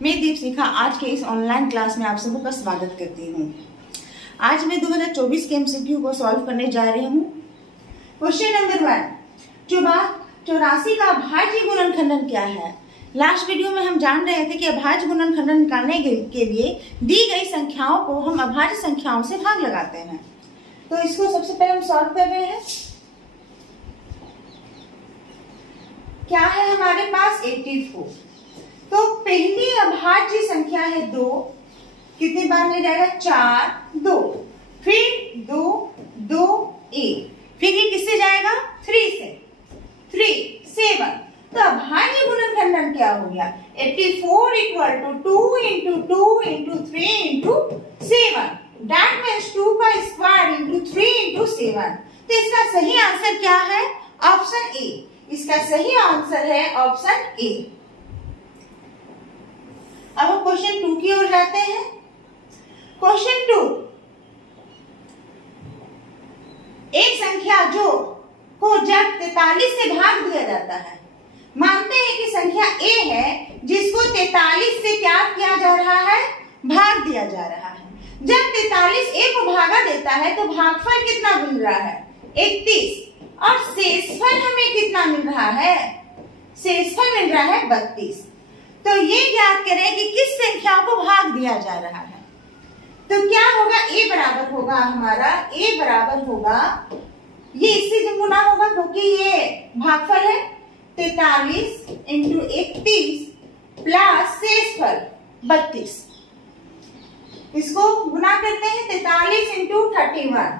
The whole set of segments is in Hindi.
मैं दीपशिखा आज के इस ऑनलाइन क्लास में आप सबका स्वागत करती हूँ। आज मैं 2024 के एमसीक्यू को सॉल्व करने जा रही हूँ। क्वेश्चन नंबर 1, 84 का अभाज्य गुणनखंडन क्या है। लास्ट वीडियो में हम जान रहे थे कि अभाज्य गुणनखंडन निकालने के लिए दी गई संख्याओं को हम अभाज्य संख्याओं से भाग लगाते हैं। तो इसको सबसे पहले हम सॉल्व कर रहे हैं। क्या है हमारे पास 84। तो पहली अभाज्य संख्या है 2, कितने बार में जाएगा 4 2, फिर 2 2 1, फिर ये किससे जाएगा 3 से, 3 7। तो अभाज्य गुणनखंडन क्या हो गया 84 equal to 2 into 2 into 3 into 7, that means 2 का स्क्वायर इंटू 3 इंटू 7। तो इसका सही आंसर क्या है ऑप्शन ए। इसका सही आंसर है ऑप्शन ए। अब हम क्वेश्चन 2 की ओर जाते हैं। क्वेश्चन 2, एक संख्या जो को जब 43 से भाग दिया जाता है, मानते हैं कि संख्या ए है जिसको 43 से क्या किया जा रहा है, भाग दिया जा रहा है। जब 43 ए को भागा देता है तो भागफल कितना मिल रहा है 31, और शेषफल हमें कितना मिल रहा है, शेषफल मिल रहा है 32। तो ये ज्ञात करें कि किस संख्या को भाग दिया जा रहा है। तो क्या होगा, a बराबर होगा हमारा, a बराबर होगा, ये इससे जब गुना होगा क्योंकि ये भागफल है 43 इंटू 31 प्लस शेषफल 32। इसको गुना करते हैं 43 इंटू 31,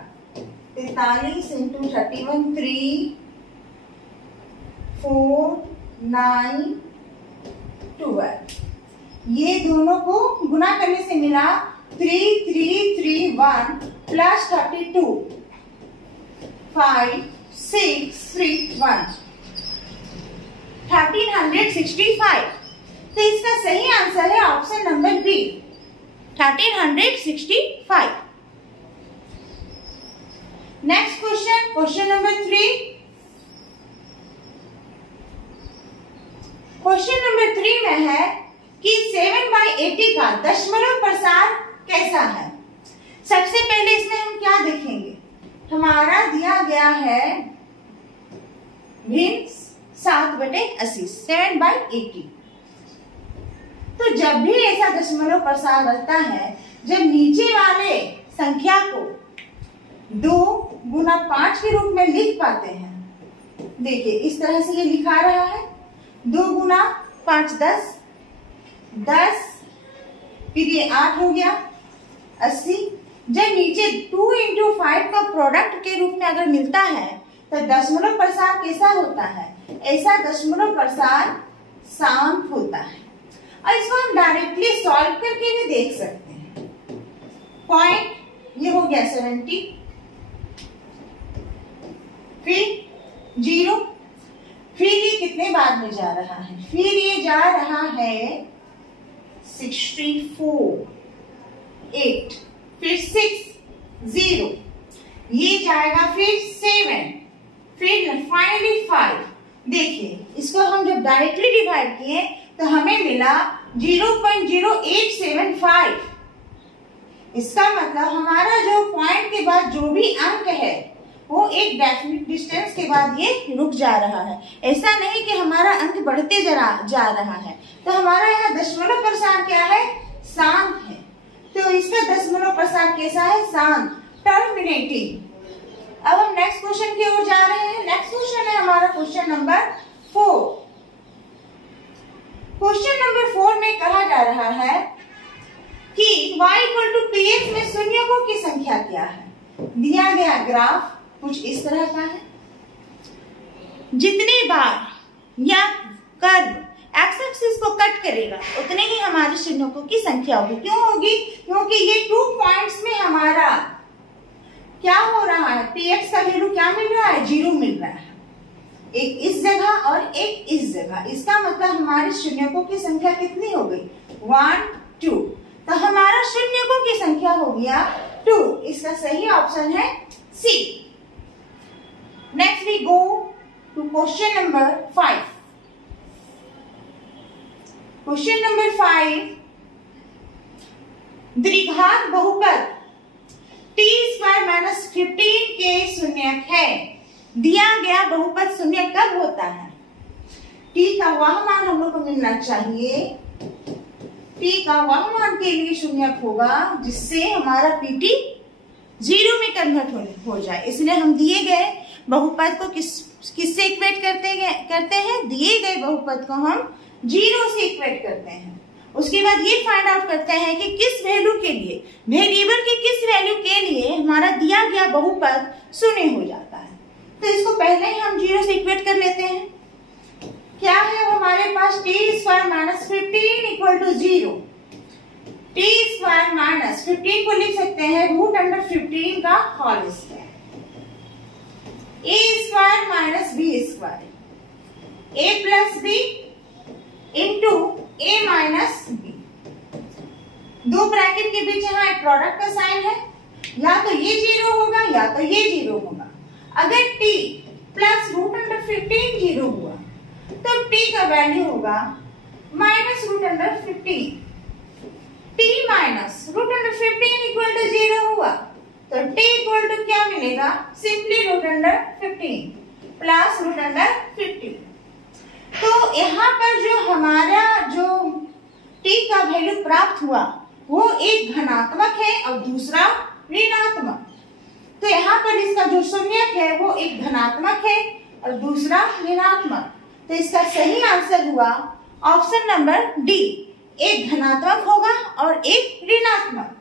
43 इंटू 31 3 4 9 12। ये दोनों को गुना करने से मिला 3331 प्लस 32 5 6 3 1 1365। तो इसका सही आंसर है option number B 1365। Next question, question number 3। Question number 3 में है कि 7/80 का दशमलव प्रसार कैसा है। सबसे पहले इसमें हम क्या देखेंगे, हमारा दिया गया है भिन्न 7/80, 7/80। तो जब भी ऐसा दशमलव प्रसार बनता है, जब नीचे वाले संख्या को 2 गुना 5 के रूप में लिख पाते हैं। देखिए इस तरह से ये लिखा रहा है 2 गुना 5 10, 10, फिर ये 8 हो गया 80। जब नीचे 2 इंटू 5 का प्रोडक्ट के रूप में अगर मिलता है तो दशमलव प्रसार कैसा होता है, ऐसा दशमलव प्रसार शांत होता है। और इसको हम डायरेक्टली सॉल्व करके भी देख सकते हैं। पॉइंट ये हो गया 70, फिर 0, फिर ये कितने बाद में जा रहा है, फिर ये जा रहा है 64 8, फिर 6 0, ये जाएगा फिर 7, फिर फाइनली 5। देखिए इसको हम जब डायरेक्टली डिवाइड किए तो हमें मिला 0.0875। इसका मतलब हमारा जो पॉइंट के बाद जो भी अंक है वो एक डेफिनिट डिस्टेंस के बाद ये रुक जा रहा है। ऐसा नहीं कि हमारा अंक बढ़ते जा रहा है। तो हमारा यहाँ दशमलव प्रसार क्या है, शांत है। तो इसका दशमलव प्रसार कैसा है, शांत, टर्मिनेटिंग। अब हम नेक्स्ट क्वेश्चन की ओर जा रहे हैं। नेक्स्ट क्वेश्चन है हमारा क्वेश्चन नंबर 4। क्वेश्चन नंबर 4 में कहा जा रहा है कि y इक्वल टू px में शून्यकों की संख्या क्या है। दिया गया ग्राफ कुछ इस तरह का है। जितनी बार या कर्व एक्स एक्सिस को कट करेगा उतने ही हमारे शून्यकों की संख्या होगी। क्यों होगी, क्योंकि ये 2 पॉइंट्स में हमारा क्या हो रहा है, px का वैल्यू क्या मिल रहा है, 0 मिल रहा है। एक इस जगह और एक इस जगह। इसका मतलब हमारे शून्यकों की संख्या कितनी हो गई 1 2। तो हमारा शून्यकों की संख्या हो गया 2। इसका सही ऑप्शन है सी। Next we go to question number 5. Question number 5, द्विघात बहुपद t² - 15 के शून्यक है। दिया गया बहुपद शून्य कब होता है? t का वह मान हम लोग को मिलना चाहिए, t का वह मान के लिए शून्यक होगा जिससे हमारा pt 0 में कन्वर्ट हो जाए। इसलिए हम दिए गए बहुपद को किससे इक्वेट करते हैं? दिए गए बहुपद को हम 0 से इक्वेट करते हैं। उसके बाद ये फाइंड आउट करते हैं कि किस वैल्यू के लिए, वेरिएबल की किस वैल्यू के लिए हमारा दिया गया बहुपद शून्य हो जाता है। तो इसको पहले ही हम 0 से इक्वेट कर लेते हैं। क्या है हमारे पास? t² - 15 = 0। t² - 15 को लिख सकते हैं √15 का whole square. a² - b², a + b into a minus b। दो ब्रैकेट के बीच यहाँ एक प्रोडक्ट का साइन है, या तो ये 0 होगा या तो ये 0 होगा। अगर t प्लस √15 0 हुआ तो t का वैल्यू होगा -√15। t माइनस √15 = 0 हुआ तो t = क्या मिलेगा? Simply √15 plus √15। तो यहाँ पर जो हमारा जो t का वैल्यू प्राप्त हुआ वो एक धनात्मक है और दूसरा ऋणात्मक। तो यहाँ पर इसका जो शून्यक है वो एक धनात्मक है और दूसरा ऋणात्मक। तो इसका सही आंसर हुआ ऑप्शन नंबर डी, एक धनात्मक होगा और एक ऋणात्मक।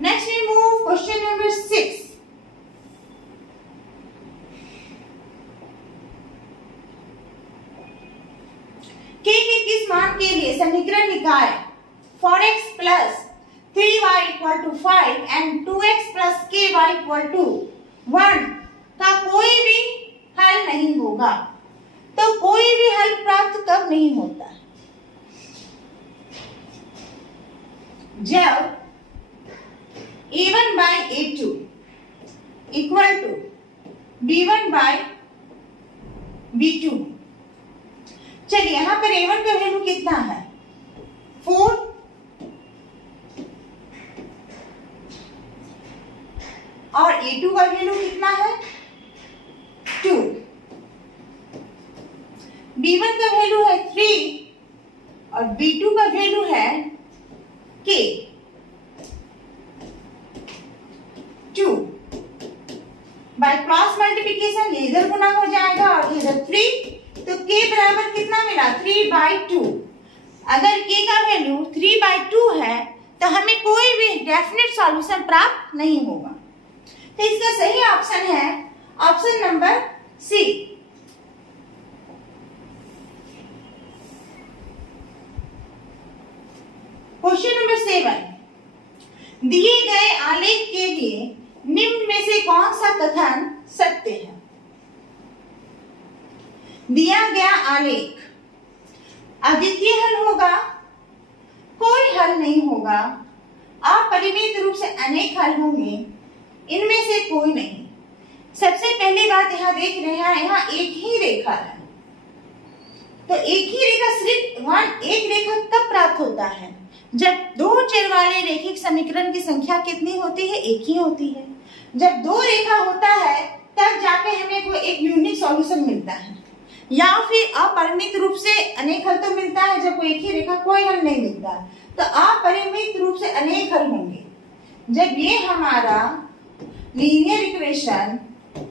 Next we move question number 6। k के किस मान के लिए समीकरण निकाय 4x + 3y = 5 and 2x + ky = 1 का कोई भी हल नहीं होगा। तो कोई भी हल प्राप्त कब नहीं होता? जब a1 by a2 = b1 by b2। चलिए यहाँ पर a1 का वैल्यू कितना है? 4 और a2 का वैल्यू कितना है? 2। b1 का वैल्यू है 3 और b2 का वैल्यू है k 2। बाय क्रॉस मल्टीप्लिकेशन ये इधर गुना हो जाएगा और इधर 3, तो k बराबर कितना मिला? 3/2। अगर k का वैल्यू 3/2 है तो हमें कोई भी डेफिनेट सॉल्यूशन प्राप्त नहीं होगा। तो इसका सही ऑप्शन है option number C. Question number 7, दिए गए आलेख के लिए निम्न में से कौन सा कथन सत्य है? दिया गया आलेख अद्वितीय हल होगा, कोई हल नहीं होगा, अपरिमित रूप से अनेक हल होंगे, इनमें से कोई नहीं। सबसे पहली बात यहाँ देख रहे हैं, यहाँ एक ही रेखा है। तो एक ही रेखा सिर्फ एक रेखा कब प्राप्त होता है? जब दो चर वाले रैखिक समीकरण की संख्या कितनी होती है? एक ही होती है। जब दो रेखा होता है तब जाके हमें कोई एक यूनिक सॉल्यूशन मिलता है, या फिर अपरिमित रूप से अनेक हल तो मिलता है। जब कोई एक ही रेखा कोई हल नहीं मिलता तो अपरिमित रूप से अनेक हल होंगे। जब ये हमारा लीनियर इक्वेशन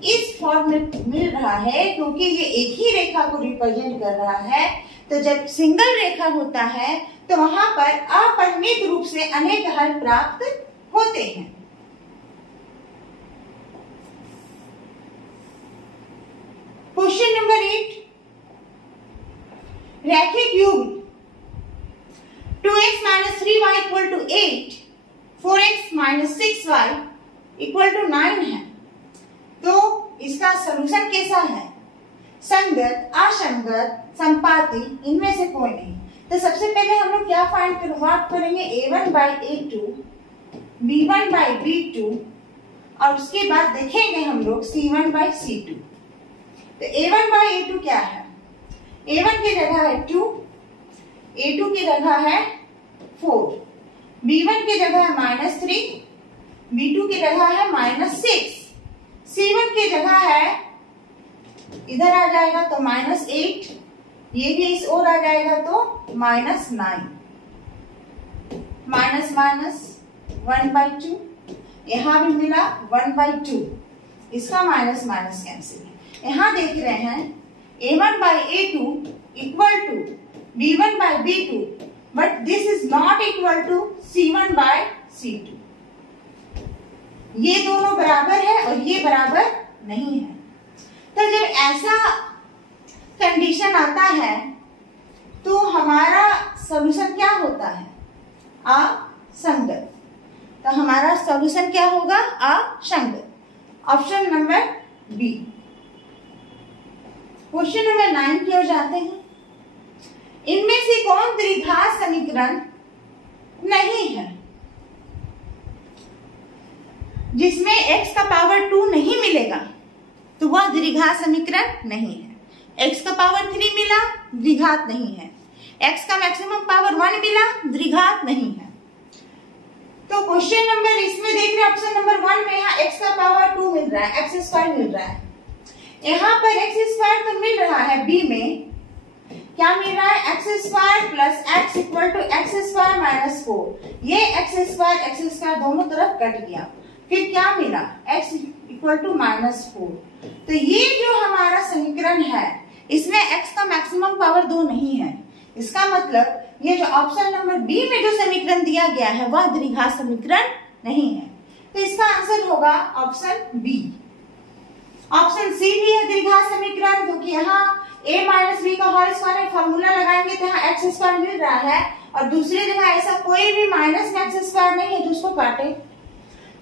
इस फॉर्म में मिल रहा है क्योंकि ये एक ही रेखा को रिप्रेजेंट कर रहा है, तो जब सिंगल रेखा होता है तो वहां पर अपरिमित रूप से अनेक हल प्राप्त होते हैं। क्वेश्चन नंबर 8, रैखिक युग्म 2x - 3y = 8, 4x - 6y = 9 है। तो इसका सलूशन कैसा है? संगत, असंगत, संपाती, इनमें से कोई नहीं। तो सबसे पहले हम लोग क्या फाइंड करेंगे? a1 by a2, b1 by b2 और उसके बाद देखेंगे हम लोग c1 by c2। तो a1 by a2 क्या है? a1 की जगह है 2, A2 की जगह है 4, B1 की जगह है -3, B2 की जगह है -6, C1 की जगह है, इधर आ जाएगा तो -8, ये भी इस ओर आ जाएगा तो -9, माइनस माइनस 1/2, यहाँ भी मिला 1/2, इसका माइनस माइनस कैंसिल है। यहाँ देख रहे हैं A1/A2 equal to B1/B2, but this is not equal to C1/C2। ये दोनों बराबर है और ये बराबर नहीं है। तो जब ऐसा कंडीशन आता है तो हमारा सॉल्यूशन क्या होता है? असंगत। तो हमारा सॉल्यूशन क्या होगा? असंगत। Option number B. Question number 9 की ओर जाते हैं। इनमें से कौन द्विघात समीकरण नहीं है? जिसमें x का पावर 2 नहीं मिलेगा तो वह द्विघात समीकरण नहीं है। x का पावर 3 मिला, द्विघात नहीं है। x का मैक्सिमम पावर 1 मिला, द्विघात नहीं है। तो क्वेश्चन नंबर इसमें देख रहे हैं ऑप्शन नंबर 1 में यहाँ x का पावर 2 मिल रहा है, x² मिल रहा है। यहाँ पर x² तो मिल रहा है, b में क्या मिल रहा है? x² plus x equal to x² minus 4। ये x² दोनों तरफ कट गया, फिर क्या मिला? x equal to -4। तो ये जो हमारा समीकरण है इसमें x का मैक्सिमम पावर 2 नहीं है। इसका मतलब ये जो ऑप्शन नंबर बी में जो समीकरण दिया गया है वह द्विघात समीकरण नहीं है। तो इसका आंसर होगा ऑप्शन बी। ऑप्शन सी भी है द्विघात समीकरण, क्योंकि यहाँ a माइनस बी का होल स्क्वायर है, फॉर्मूला लगाएंगे तो यहाँ x² मिल रहा है और दूसरी जगह ऐसा कोई भी माइनस में x² नहीं है जो उसको काटे।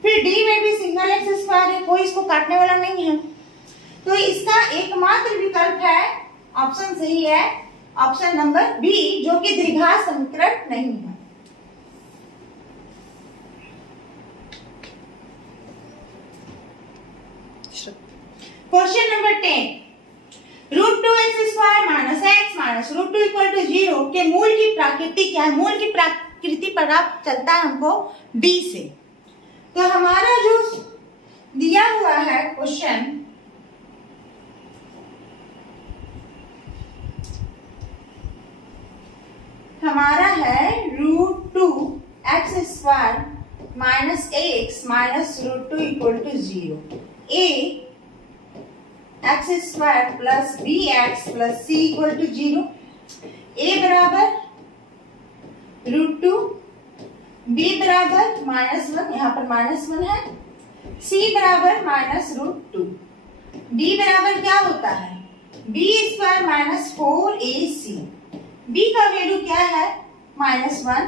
फिर डी में भी सिंगल x² है, कोई इसको काटने वाला नहीं है। तो इसका एकमात्र विकल्प है, ऑप्शन सही है ऑप्शन नंबर बी, जो कि द्विघात समीकरण नहीं है। Question number 10, √2x² minus x minus √2 equal to 0 के मूल की प्रकृति क्या है? मूल की प्रकृति पता चलता है हमको डी से। तो हमारा जो दिया हुआ है क्वेश्चन, हमारा है √2x² minus x minus √2 equal to 0। a x² plus bx plus c equal to 0। a बराबर √2, b बराबर -1, यहाँ पर -1 है, c बराबर -√2, d बराबर क्या होता है? b² minus 4ac। b का वैल्यू क्या है? -1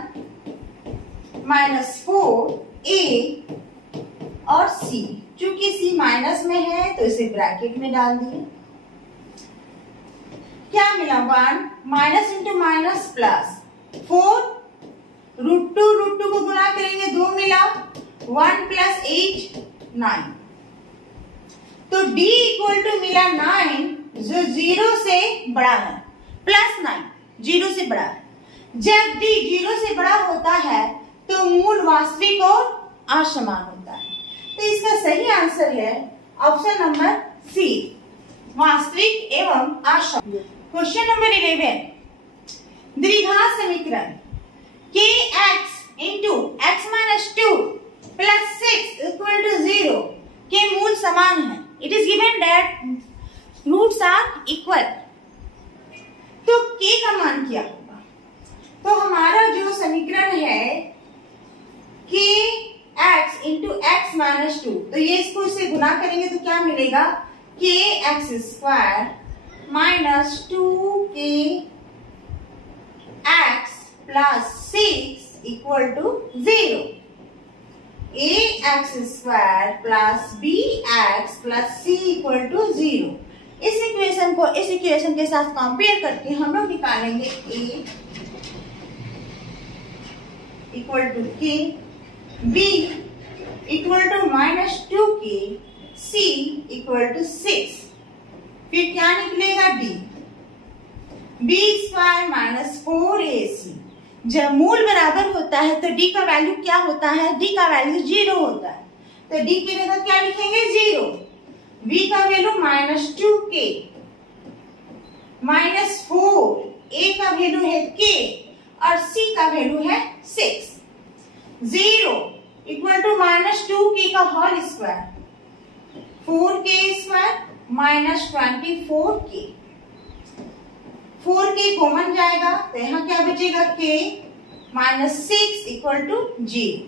-4a और c। चूंकि c माइनस में है तो इसे ब्रैकेट में डाल दिए। क्या मिला? 1 माइनस इंटू माइनस प्लस 4, √2 को गुना करेंगे 2 मिला, 1 प्लस 8 9। तो d इक्वल टू मिला 9, जो 0 से बड़ा है, प्लस 9 0 से बड़ा है। जब d 0 से बड़ा होता है तो मूल वास्तविक और असमान होता है। तो इसका सही आंसर है ऑप्शन नंबर सी, वास्तविक एवं असमान। क्वेश्चन नंबर 11, द्विघात समीकरण kx into x minus 2 plus 6 equal to 0 के मूल समान है। It is given that roots are equal. तो k का मान क्या होगा? तो हमारा जो समीकरण है kx इंटू x माइनस 2, तो ये इसको इससे गुना करेंगे तो क्या मिलेगा? kx² minus 2kx plus 6 equal to 0। ax² plus bx plus c equal to 0। इस इक्वेशन को इस इक्वेशन के साथ कंपेयर करके हम लोग निकालेंगे a equal to k, b equal to -2k, c equal to 6। फिर क्या निकलेगा? d। B square minus 4ac। जब मूल बराबर होता है तो डी का वैल्यू क्या होता है? डी का वैल्यू 0 होता है। तो डी की जगह क्या लिखेंगे? 0। बी का वैल्यू -2k माइनस 4, ए का वैल्यू है k और सी का वैल्यू है 6। 0 इक्वल टू -2k का whole square, 4k square minus 24k। 4k common जाएगा तो यहाँ क्या बचेगा? k minus 6 equal to 0।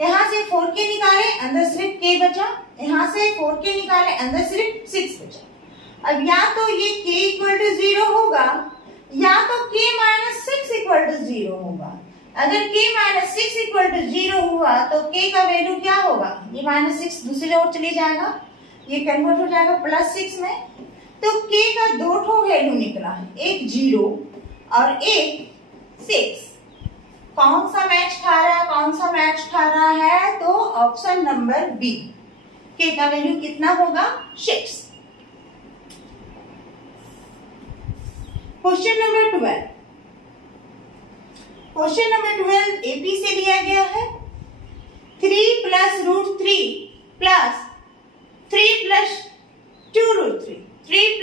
यहाँ से 4k निकाले, अंदर सिर्फ k बचा। यहाँ से 4k निकाले, अंदर सिर्फ 6 बचा। अब या तो ये k इक्वल टू 0 होगा या तो k माइनस 6 इक्वल टू 0 होगा। अगर k माइनस 6 इक्वल टू 0 हुआ तो k का वैल्यू क्या होगा? ये -6 दूसरी ओर चले जाएगा, ये कन्वर्ट हो जाएगा +6 में। तो k का 2 ठो वैल्यू निकला है, एक 0 और एक 6। कौन सा मैच खा रहा है? कौन सा मैच खा रहा है? तो ऑप्शन नंबर बी, k का वैल्यू कितना होगा? 6। Question number 12। Question number 12 AP से दिया गया है। 3 + √3 प्लस 3 + 2√3, 3 +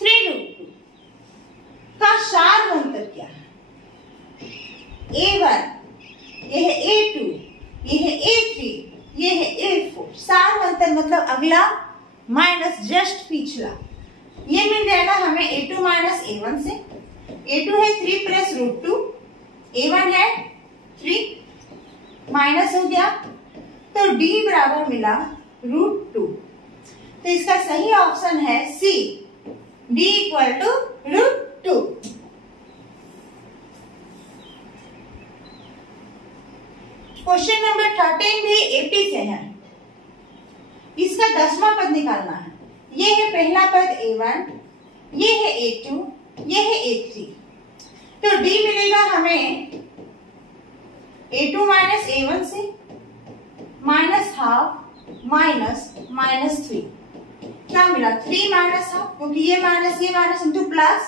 3√2 का सार अंतर क्या है? A1, यह है A2, यह है A3, यह है A4। सार अंतर मतलब अगला माइनस जस्ट पिछला। ये मिल जाएगा हमें A2 माइनस A1 से। A2 है 3 + √2, A1 है 3, माइनस हो गया तो D बराबर मिला √2। तो इसका सही ऑप्शन है C, D equal to √2। Question number 13 भी एपी से है। इसका 10वां पद निकालना है। ये है पहला पद A1, ये है A2, ये है A3। तो D मिलेगा हमें A2 माइनस A1 से, -½ माइनस -3। क्या मिला? 3 माइनस हाफ, क्योंकि ये माइनस इंटू प्लस,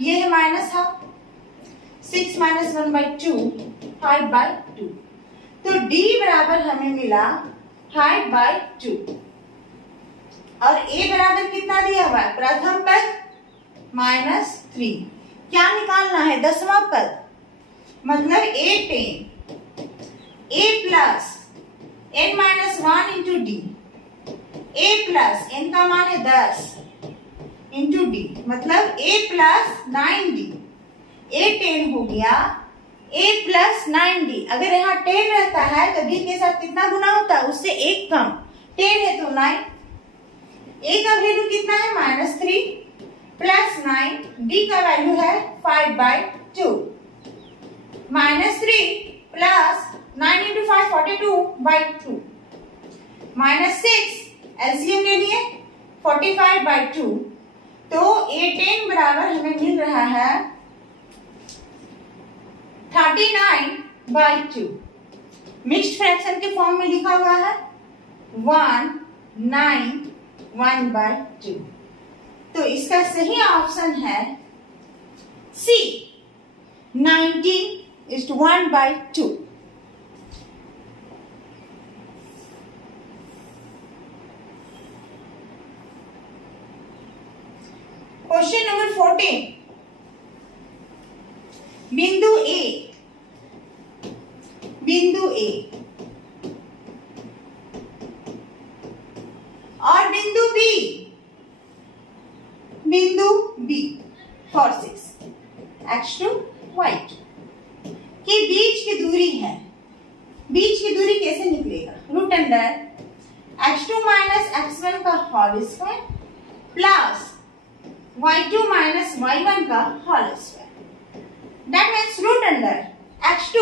ये है -½ 6 माइनस 1/2 5/2। तो D बराबर हमें मिला 5/2 और A बराबर कितना दिया हुआ है? प्रथम पद -3। क्या निकालना है? 10वां पद, मतलब A10, A plus n-1 into D, A plus n का मान है 10 इंटू D, मतलब A प्लस 9D। A10 हो गया A प्लस 9D। अगर यहाँ 10 रहता है तो D के साथ कितना गुना होता है? उससे 1 कम। 10 है तो 9। A का वैल्यू कितना है? -3 प्लस 9, D का वैल्यू है 5/2। -3 प्लस 9 इंटू 5 42/2 -6 एलसीएम ले लिए 45/2। तो A10 बराबर हमें मिल रहा है 39/2। मिक्स्ड फ्रैक्शन के फॉर्म में लिखा हुआ है 1/2। तो इसका सही ऑप्शन है सी, 19:1/2। Question number 14। बिंदु A और बिंदु B for 6 x2 y2 के बीच की दूरी है। बीच की दूरी कैसे निकलेगा? √x2 - x1 का whole square plus y2 - y1 का whole square. That means √x2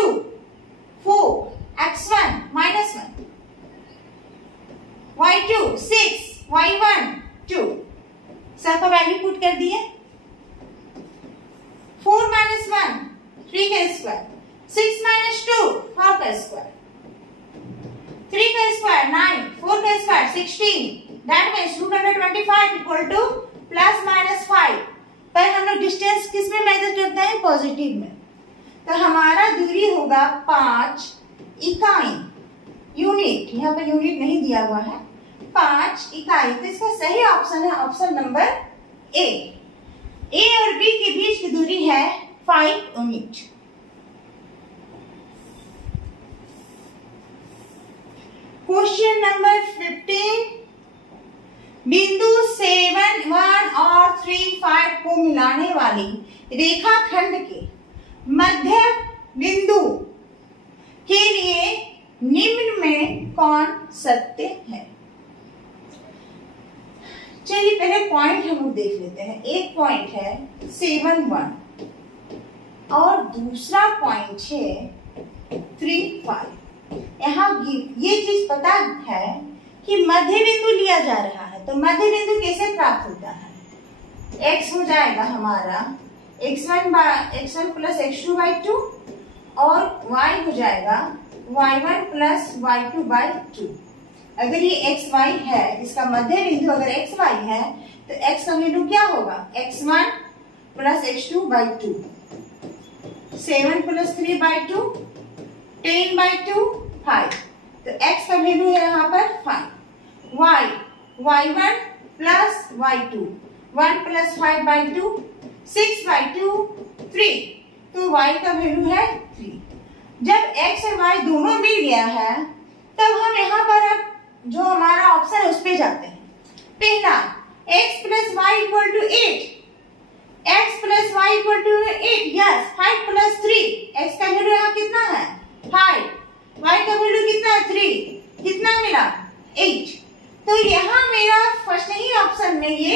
4, x1 -1, y2 6, y1 2। सबका वैल्यू पुट कर दिए। 4 - 1 3 का स्क्वायर, 6 - 2 4 का स्क्वायर, 3 का स्क्वायर 9, 4 का square 16। That means √25 equal to +-5 पर हम लोग डिस्टेंस किस में मेजर करते हैं? पॉजिटिव में। तो हमारा दूरी होगा 5 इकाई, यूनिट, यहाँ पर यूनिट नहीं दिया हुआ है, 5 इकाई। तो इसका सही ऑप्शन है ऑप्शन नंबर ए। ए और बी के बीच की दूरी है 5 यूनिट। क्वेश्चन नंबर 15, बिंदु 7, 1 और 3, 5 को मिलाने वाली रेखाखंड के मध्य बिंदु के लिए निम्न में कौन सत्य है? चलिए पहले पॉइंट हम लोग देख लेते हैं। एक पॉइंट है 7, 1 और दूसरा पॉइंट है 3, 5। यहाँ ये चीज पता है कि मध्य बिंदु लिया जा रहा है, तो मध्य बिंदु कैसे प्राप्त होता है? x हो जाएगा हमारा x1 प्लस x2 बाई 2 और y हो जाएगा y1 प्लस y2 बाई 2। अगर ये xy है, इसका मध्य बिंदु अगर xy है तो x का वैल्यू क्या होगा? x1 plus x2 by 2, 7 plus 3 by 2, 10 by 2, 5। तो x का वैल्यू है यहाँ पर 5। y1 plus y2, 1 plus 5 by 2, 6 by 2, 3। तो y का वैल्यू है 3। जब x और y दोनों मिल गया है तब हम यहाँ पर अब जो हमारा ऑप्शन है उस पे जाते हैं। पहला x plus Y equal to 8, x plus Y equal to 8, yes. 5 plus 3, x का वैल्यू यहाँ कितना है? 5, y का वैल्यू कितना है? 3, कितना मिला? 8। तो यहाँ मेरा फर्स्ट ही ऑप्शन में ये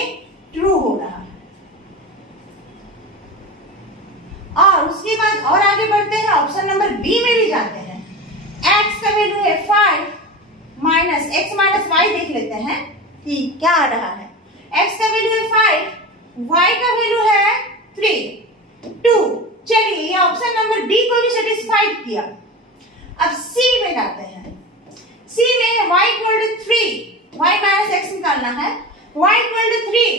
ट्रू हो रहा है। और उसके बाद और आगे बढ़ते हैं, ऑप्शन नंबर बी में भी जाते हैं। x का वैल्यू है 5 माइनस x माइनस वाई देख लेते हैं कि क्या आ रहा है। x का वैल्यू है 5, y का वैल्यू है 3, 2। चलिए ये ऑप्शन नंबर डी को भी सेटिस्फाइड किया। अब सी में जाते हैं। सी में y equal to 3, y minus x निकालना है। y equal to 3,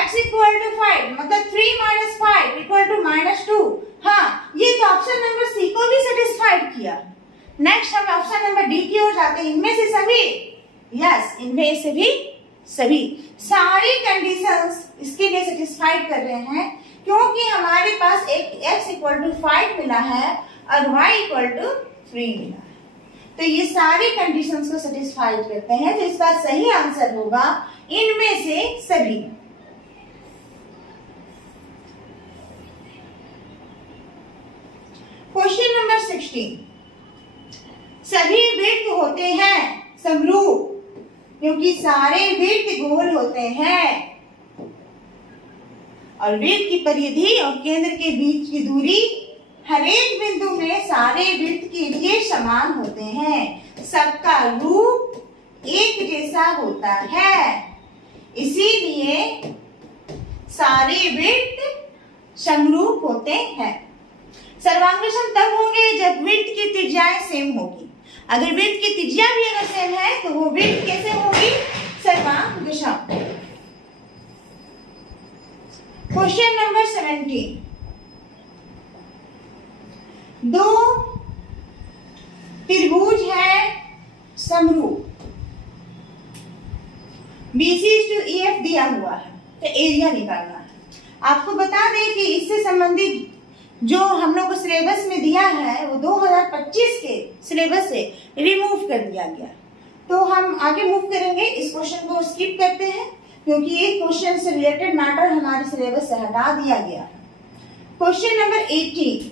x equal to 5, मतलब 3 माइनस 5 इक्वल टू -2। हाँ, ये तो ऑप्शन नंबर सी को भी सेटिस्फाइड किया। नेक्स्ट हम ऑप्शन नंबर डी की ओर जाते हैं। इनमें से सभी, यस, इनमें से भी सभी सारी कंडीशंस इसके लिए सेटिस्फाइड कर रहे हैं, क्योंकि हमारे पास एक x इक्वल टू 5 मिला है और y इक्वल टू 3 मिला है। तो ये सारी कंडीशंस को सेटिस्फाइड करते हैं। तो इसका सही आंसर होगा इनमें से सभी। क्वेश्चन नंबर 16, सभी वृत्त होते हैं समरूप क्योंकि सारे वृत्त गोल होते हैं और वृत्त की परिधि और केंद्र के बीच की दूरी हर एक बिंदु में सारे वृत्त के लिए समान होते हैं। सबका रूप एक जैसा होता है, इसीलिए सारे वृत्त समरूप होते हैं। सर्वांग तब होंगे जब वृत्त की त्रिज्याएं सेम होगी। अगर वृत्त की त्रिज्या भी अगर सेम है तो वो वृत्त कैसे होगी? सर्वांग सम। क्वेश्चन नंबर 17, दो त्रिभुज है समरूप, BC टू EF दिया हुआ है, तो एरिया निकालना है। आपको बता दें कि इससे संबंधित जो हम लोग को सिलेबस में दिया है वो 2025 के सिलेबस से रिमूव कर दिया गया। तो हम आगे मूव करेंगे, इस क्वेश्चन को स्किप करते हैं क्योंकि एक क्वेश्चन से रिलेटेड मैटर हमारे सिलेबस से हटा दिया गया है। क्वेश्चन नंबर 18,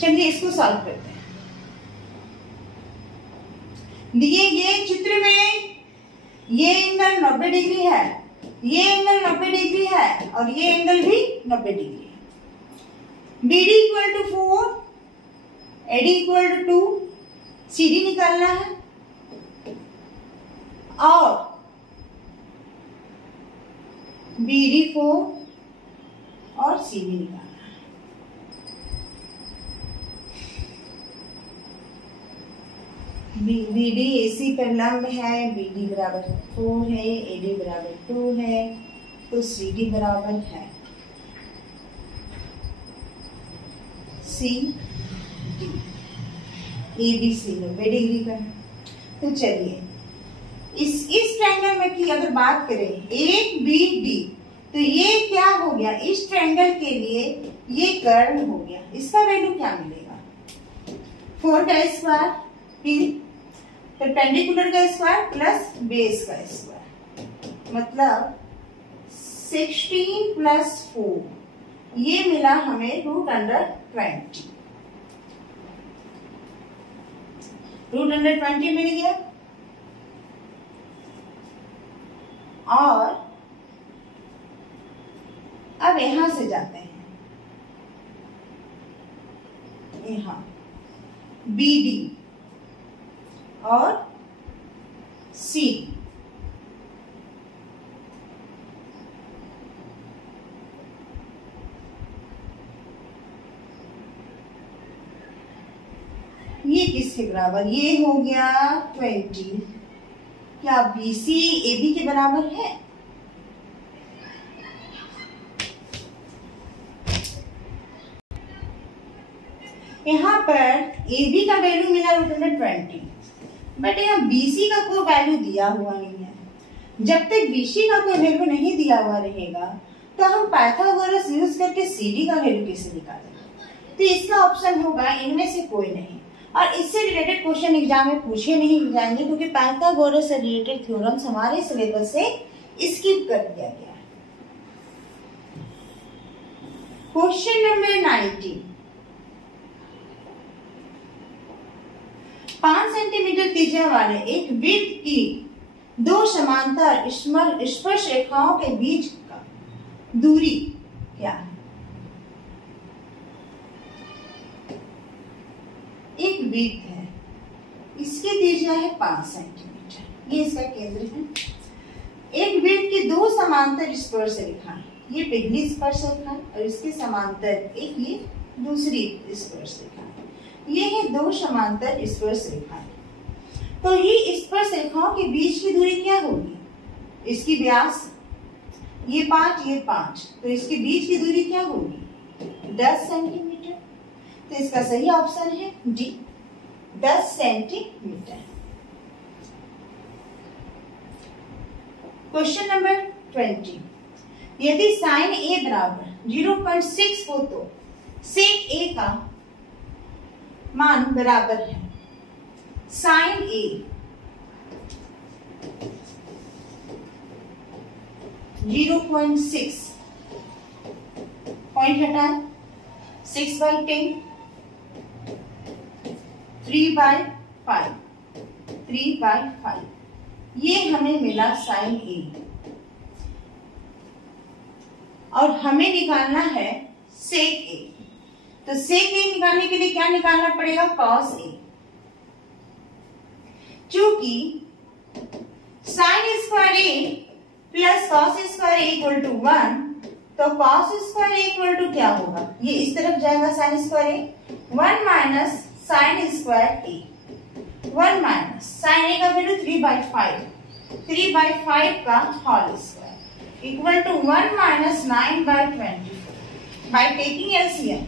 चलिए इसको सॉल्व करते हैं। दिए गए चित्र में ये एंगल 90 डिग्री है, ये एंगल 90 डिग्री है और ये एंगल भी 90 डिग्री है। BD equal to 4, AD equal to 2, CD निकालना है और BD 4 और CD निकालना है। बी डी ए सी पर लंब है, बी डी बराबर 4 है, ए डी बराबर 2 है, तो सी डी बराबर है C D. A B C 90 degree का है। तो चलिए इस ट्रायंगल में की अगर बात करें ए बी डी, तो ये क्या हो गया, इस ट्रायंगल के लिए ये कर्ण हो गया। इसका वैल्यू क्या मिलेगा, 4 का स्क्वायर फिर परपेंडिकुलर का स्क्वायर प्लस बेस का स्क्वायर, मतलब 16 प्लस 4, ये मिला हमें √20। √20 मिल गया। और अब यहां से जाते हैं, यहां बी डी और सी, ये किसके बराबर, ये हो गया 20। क्या बी सी ए बी के बराबर है? यहाँ पर ए बी का वैल्यू मिला √20, बट यहाँ BC का कोई वैल्यू दिया हुआ नहीं है। जब तक BC का कोई वैल्यू नहीं दिया हुआ रहेगा तो हम पाइथागोरस यूज करके CD का वैल्यू कैसे निकालेंगे? तो इसका ऑप्शन होगा इनमें से कोई नहीं। और इससे रिलेटेड क्वेश्चन एग्जाम में पूछे नहीं जाएंगे, क्योंकि पाइथागोरस से रिलेटेड थ्योरम्स हमारे सिलेबस से स्किप कर दिया गया है। क्वेश्चन नंबर 90, 5 सेंटीमीटर त्रिज्या वाले एक वृत्त की 2 समांतर स्पर्श रेखाओं के बीच का दूरी क्या है? एक वृत्त है, इसकी त्रिज्या है 5 सेंटीमीटर, ये इसका केंद्र है। एक वृत्त की 2 समांतर स्पर्श रेखाएं, ये पहली स्पर्श रेखा और इसके समांतर एक ये दूसरी स्पर्श रेखा, ये है 2 समांतर स्पर्श रेखाएं। तो ये स्पर्श रेखाओं के बीच की दूरी क्या होगी? इसकी व्यास ये 5 ये 5, तो इसके बीच की दूरी क्या होगी? 10 सेंटीमीटर। तो इसका सही ऑप्शन है डी, 10 सेंटीमीटर। क्वेश्चन नंबर 20, यदि साइन ए बराबर 0.6 हो तो सेक ए का मान बराबर है साइन ए 0.6, पॉइंट हटाए, 6/10, 3/5, 3/5, ये हमें मिला साइन ए। और हमें निकालना है सेक ए। तो सेक ए निकालने के लिए क्या निकालना पड़ेगा? Cos A. चूंकि sine square A plus cos square A equal to 1, तो cos square A equal to क्या होगा? ये इस तरफ जाएगा sine square A, 1 minus sine square A, 1 minus sine A का वैल्यू 3/5, 3/5 का whole square equal to 1 minus 9/20 by taking LCM,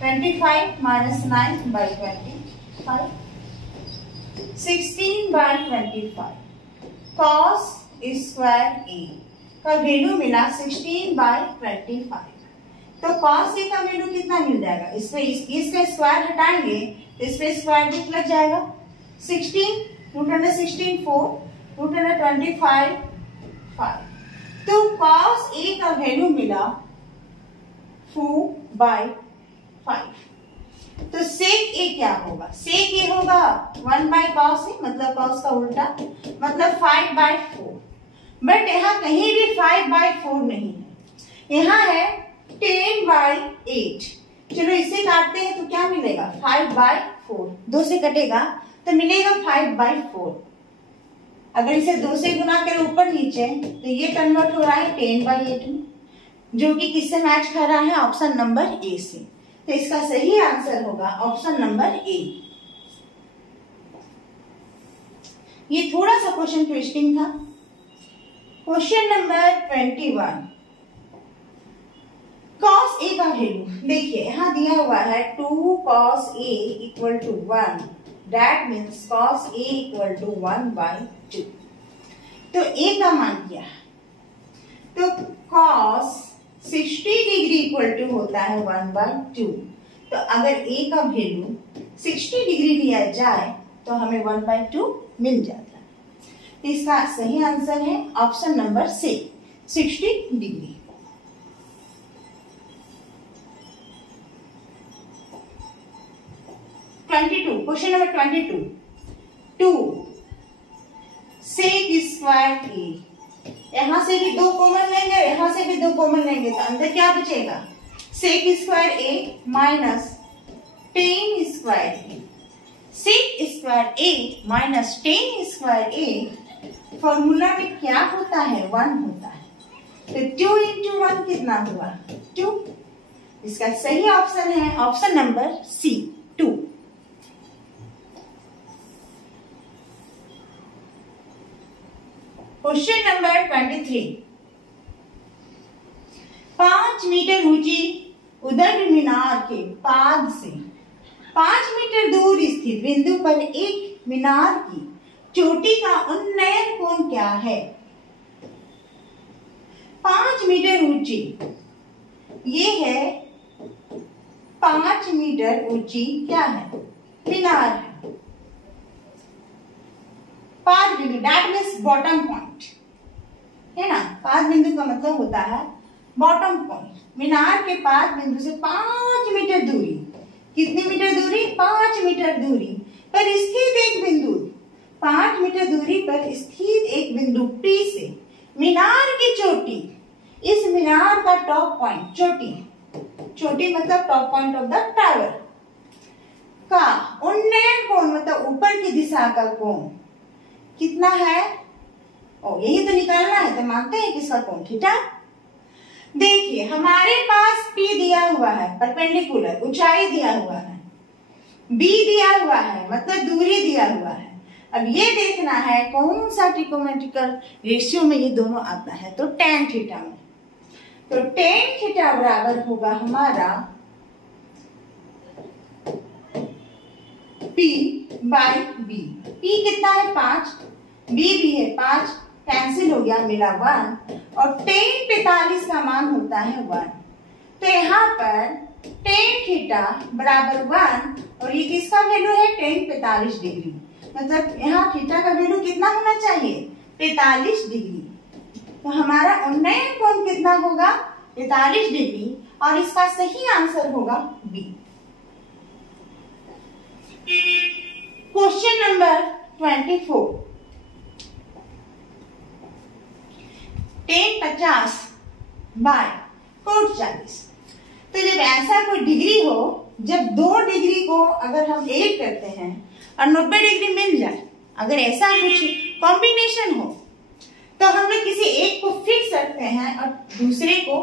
25 minus 9/25, 16/25। Cos square A का वैल्यू मिला 16/25। तो कॉस ए का वैल्यू कितना मिल जाएगा? इसमें इसका स्क्वायर हटाएंगे तो इसमें स्क्वायर रूट लग जाएगा, 16 √16 4, √25 5। तो कॉस ए का वैल्यू मिला 4/5। तो सेक ए क्या होगा? सेक ए होगा 1/cos ए, मतलब cos का उल्टा, मतलब 5/4। बट यहाँ कहीं भी 5/4 नहीं है, यहाँ है 10/8। चलो इसे काटते हैं तो क्या मिलेगा? 5/4, 2 से कटेगा तो मिलेगा 5/4। अगर इसे 2 से गुना करें ऊपर नीचे तो ये कन्वर्ट हो रहा है 10/8 में, जो कि किससे मैच कर रहा है? ऑप्शन नंबर ए से। तो इसका सही आंसर होगा ऑप्शन नंबर ए। ये थोड़ा सा क्वेश्चन ट्विस्टिंग था। क्वेश्चन नंबर 21, cos a का वैल्यू देखिए, यहाँ दिया हुआ है 2 cos a equal to 1, that means cos a equal to 1/2। तो a का मान क्या है? तो cos 60 डिग्री इक्वल टू होता है 1/2। तो अगर a का वैल्यू 60 डिग्री दिया जाए तो हमें 1/2 मिल जाता है। तो इसका सही आंसर है option number C, 60 degree. Question number 22, 2 sec square a, यहां से भी 2 कॉमन लेंगे, यहां से भी 2 कॉमन लेंगे, तो अंदर क्या बचेगा? sec square a minus tan square a। sec square a minus tan square a formula में क्या होता है? 1 होता है। तो 2 इंटू 1 कितना हुआ? 2। इसका सही ऑप्शन है option number C, 2। Question number 23, 5 metre ऊंची उदंड मीनार के पाद से 5 मीटर दूर स्थित बिंदु पर एक मीनार की चोटी का उन्नयन कोण क्या है? 5 मीटर ऊंची, ये है 5 मीटर ऊंची क्या है? मीनार है। पाद बिंदु दैट मीन्स बॉटम पॉइंट है ना। पाद बिंदु का मतलब होता है बॉटम पॉइंट। मीनार के पाद बिंदु से 5 मीटर दूरी, कितनी मीटर दूरी? 5 मीटर दूरी पर स्थित एक बिंदु, 5 मीटर दूरी पर स्थित एक बिंदु P से मीनार की चोटी, इस मीनार का टॉप पॉइंट, चोटी मतलब top point of the tower का उन्नयन कोण मतलब ऊपर की दिशा का कोण कितना है? यही तो निकालना है। तो मानते हैं किसका कोण? थीटा। देखिए हमारे पास P दिया हुआ है, परपेंडिकुलर ऊंचाई दिया हुआ है, B दिया हुआ है मतलब दूरी दिया हुआ है। अब ये देखना है कौन सा ट्रिगोनोमेट्रिकल रेशियो में ये दोनों आता है। तो tan थीटा में, तो tan थीटा बराबर होगा हमारा P बाई B। P कितना है? 5, B भी है 5, कैंसिल हो गया, मिला 1 और tan 45 का मान होता है 1। तो यहाँ पर tan थीटा बराबर 1 और ये किसका वैल्यू है? tan 45 degree. मतलब यहाँ थीटा का वैल्यू कितना होना चाहिए? 45 डिग्री। तो हमारा उन्नयन कोण कितना होगा? 45 डिग्री और इसका सही आंसर होगा B. Question number 24, tan 50 by cot 40। तो जब ऐसा कोई डिग्री हो, जब 2 डिग्री को अगर हम ऐड करते हैं और 90 डिग्री मिल जाए, अगर ऐसा कुछ कॉम्बिनेशन हो, तो हम लोग किसी एक को फिक्स रखते हैं और दूसरे को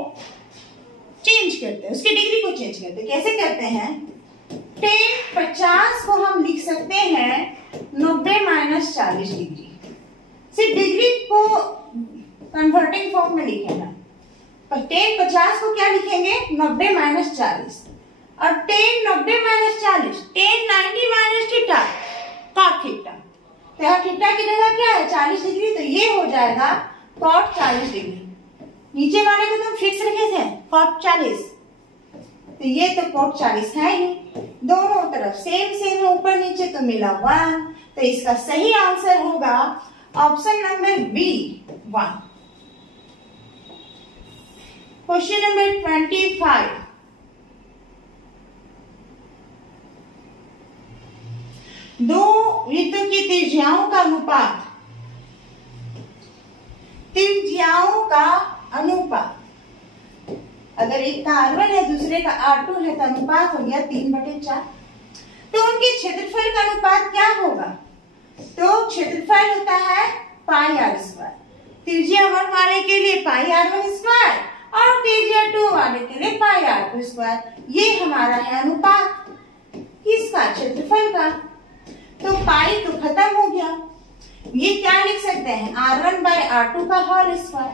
चेंज करते हैं, उसकी डिग्री को चेंज करते हैं। कैसे करते हैं? tan 50 को हम लिख सकते हैं 90 माइनस 40 डिग्री। सिर्फ डिग्री को कन्वर्टिंग फॉर्म में लिखेगा। पर tan 50 को क्या लिखेंगे? 90 माइनस 40 और tan 90 minus 40, tan 90 minus theta, cot theta. तो यहाँ थीटा की जगह क्या है? 40 डिग्री। तो ये हो जाएगा cot 40 डिग्री। नीचे वाले को तुम फिक्स रखे थे cot 40, तो ये तो cot 40 है ही। दोनों तरफ सेम सेम है, ऊपर नीचे, तो मिला 1। तो इसका सही आंसर होगा option number B, 1। Question number 25, दो वृत्तों की त्रिज्याओं का अनुपात, त्रिज्याओं का अनुपात, अगर एक का R1 है दूसरे का R2 है तो अनुपात हो गया 3/4। तो उनके क्षेत्रफल का अनुपात क्या होगा? तो क्षेत्रफल होता है πr²। त्रिज्या 1 वाले के लिए πr1² और त्रिज्या 2 वाले के लिए πr2²। ये हमारा है अनुपात किसका? क्षेत्रफल का। तो पाई तो खत्म हो गया, ये क्या लिख सकते हैं, R1 बाय R2 का होल स्क्वायर।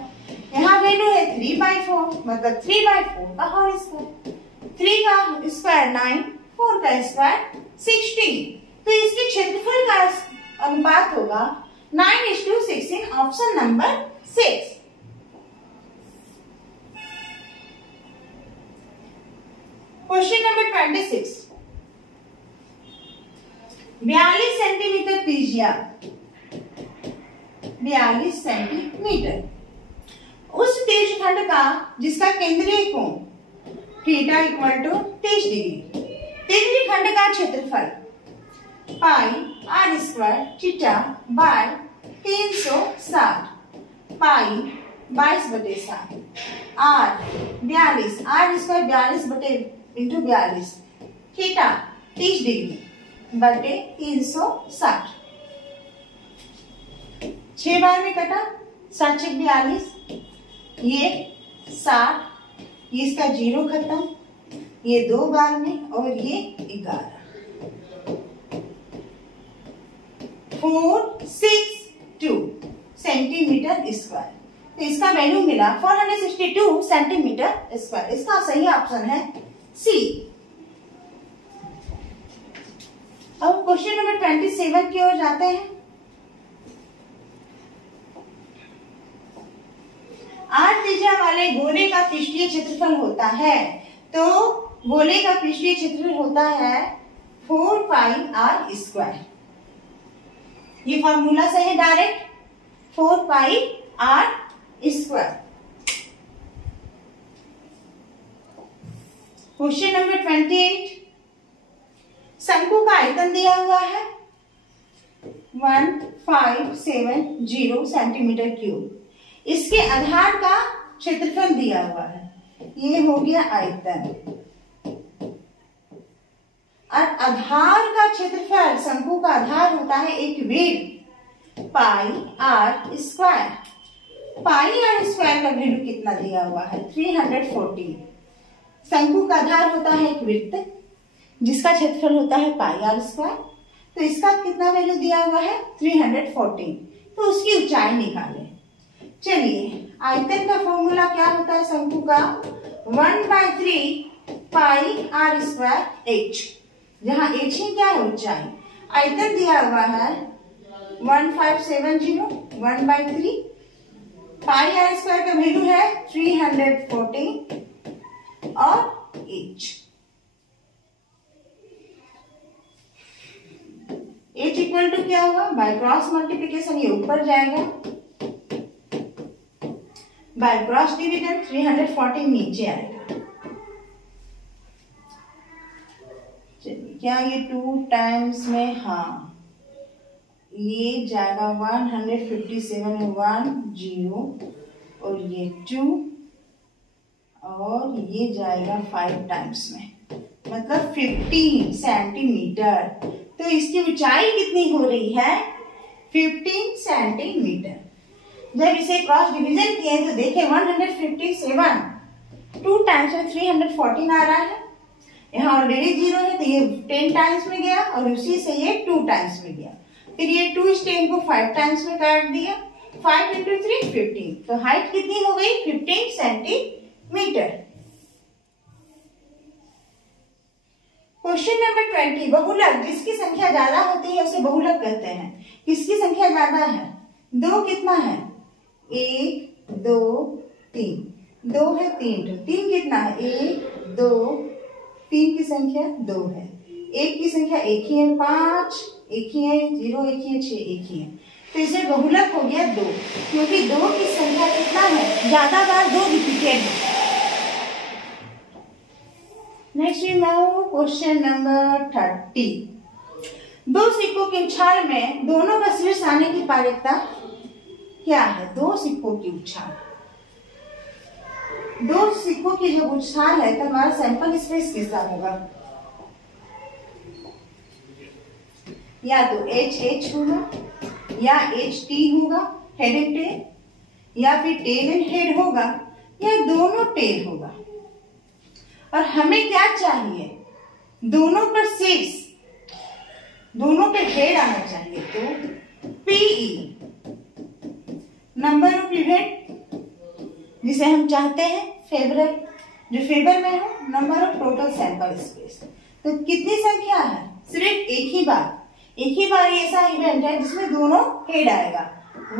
यहाँ वैल्यू है 3/4, मतलब 3/4 का होल स्क्वायर। 3 का स्क्वायर 9, 4 का स्क्वायर 16। तो इसके क्षेत्रफल का अनुपात होगा 9:16, option number 6। Question number 26, 42 centimetre त्रिज्या, 42 सेंटीमीटर उस त्रिज्यखंड का जिसका केंद्रीय कोण थीटा इक्वल टू 30 डिग्री, त्रिज्यखंड का क्षेत्रफल pi R square theta by 360, pi 22/7, R 42, R square 42/42 theta 30 degree बटे 360। 6 बार में कटा, 7 × 42, ये 60, ये इसका 0 खत्म, ये 2 बार में और ये 11। 462 सेंटीमीटर स्क्वायर। तो इसका वैल्यू मिला 462 सेंटीमीटर स्क्वायर। इसका सही ऑप्शन है सी। अब क्वेश्चन नंबर 27 की ओर जाते हैं। आर त्रिज्या वाले गोले का पृष्ठीय क्षेत्रफल होता है, तो गोले का पृष्ठीय क्षेत्रफल होता है 4πr²। ये फॉर्मूला से है डायरेक्ट, 4πr²। क्वेश्चन नंबर 28, शंकु का आयतन दिया हुआ है 1570 सेंटीमीटर क्यूब। इसके आधार का क्षेत्रफल दिया हुआ है, ये हो गया आयतन। और आधार का क्षेत्रफल, शंकु का आधार होता है एक वृत्त πr²। πr² का वैल्यू कितना दिया हुआ है, 314। शंकु का आधार होता है एक वृत्त जिसका क्षेत्रफल होता है πr², तो इसका कितना वैल्यू दिया हुआ है 314। तो उसकी ऊंचाई निकालें। चलिए, आयतन का फॉर्मूला क्या होता है शंकु का, 1/3 πr²h, जहां h ही क्या है ऊंचाई। आयतन दिया हुआ है 1570, 1/3 πr² का वैल्यू है 314 और h इक्वल टू क्या होगा, बाय क्रॉस मल्टीप्लिकेशन ये ऊपर जाएगा, बाय क्रॉस डिवीजन 314 नीचे आएगा। चलिए, क्या ये 2 टाइम्स में, हाँ ये जाएगा 157 में 1 0 और ये 2 और ये जाएगा 5 टाइम्स में, मतलब 15 सेंटीमीटर। तो इसकी ऊंचाई कितनी हो रही है, 15 सेंटीमीटर। जब इसे क्रॉस डिवीजन किए तो देखें 157 2 टाइम्स में 314 आ रहा है, यहाँ ऑलरेडी 0 है तो ये 10 टाइम्स में गया और उसी से ये 2 टाइम्स में गया। फिर ये 2 इस 10 को 5 टाइम्स में काट दिया, 5 × 3 15। तो हाइट कितनी हो गई, 15 सेंटीमीटर। क्वेश्चन नंबर 20, बहुलक जिसकी संख्या ज्यादा होती है उसे बहुलक कहते हैं। किसकी संख्या ज्यादा है, 2 कितना है, 1 2 3, 2 है 3 कितना है, 1 2 3 की संख्या 2 है, 1 की संख्या 1 ही है, 5 1 ही है, 0 1 ही है, 6 1 ही है। तो इसे बहुलक हो गया 2, क्योंकि 2 की संख्या कितना है, ज्यादा बार 2 रिपीटेड है। Next we move question number 30, 2 सिक्कों के उछाल में दोनों का शीर्ष आने की पारकता क्या है। 2 सिक्कों की उछाल, 2 सिक्कों की जब उछाल है तो हमारा सैंपल स्पेस किसका होगा, या तो HH होगा या HT होगा, हेड एंड टेल, या फिर टेल एंड हेड होगा, या दोनों टेल होगा। और हमें क्या चाहिए, दोनों पर शीर्ष, दोनों पे हेड आना चाहिए। तो PE नंबर ऑफ इवेंट जिसे हम चाहते हैं फेवरेट, जो फेवर में हो, number of total sample space. तो कितनी संख्या है? सिर्फ एक ही बार ऐसा इवेंट है जिसमें दोनों हेड आएगा।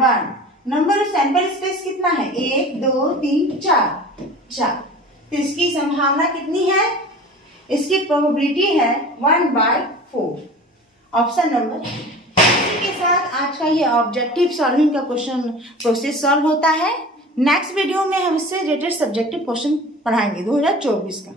1 नंबर ऑफ सैंपल स्पेस कितना है? 1 2 3 4। तो इसकी संभावना कितनी है? इसकी प्रोबेबिलिटी है 1/4, ऑप्शन नंबर। इसी के साथ आज का ये ऑब्जेक्टिव सॉल्विंग का क्वेश्चन प्रोसेस सॉल्व होता है। नेक्स्ट वीडियो में हम इससे रिलेटेड सब्जेक्टिव क्वेश्चन पढ़ाएंगे 2024 का।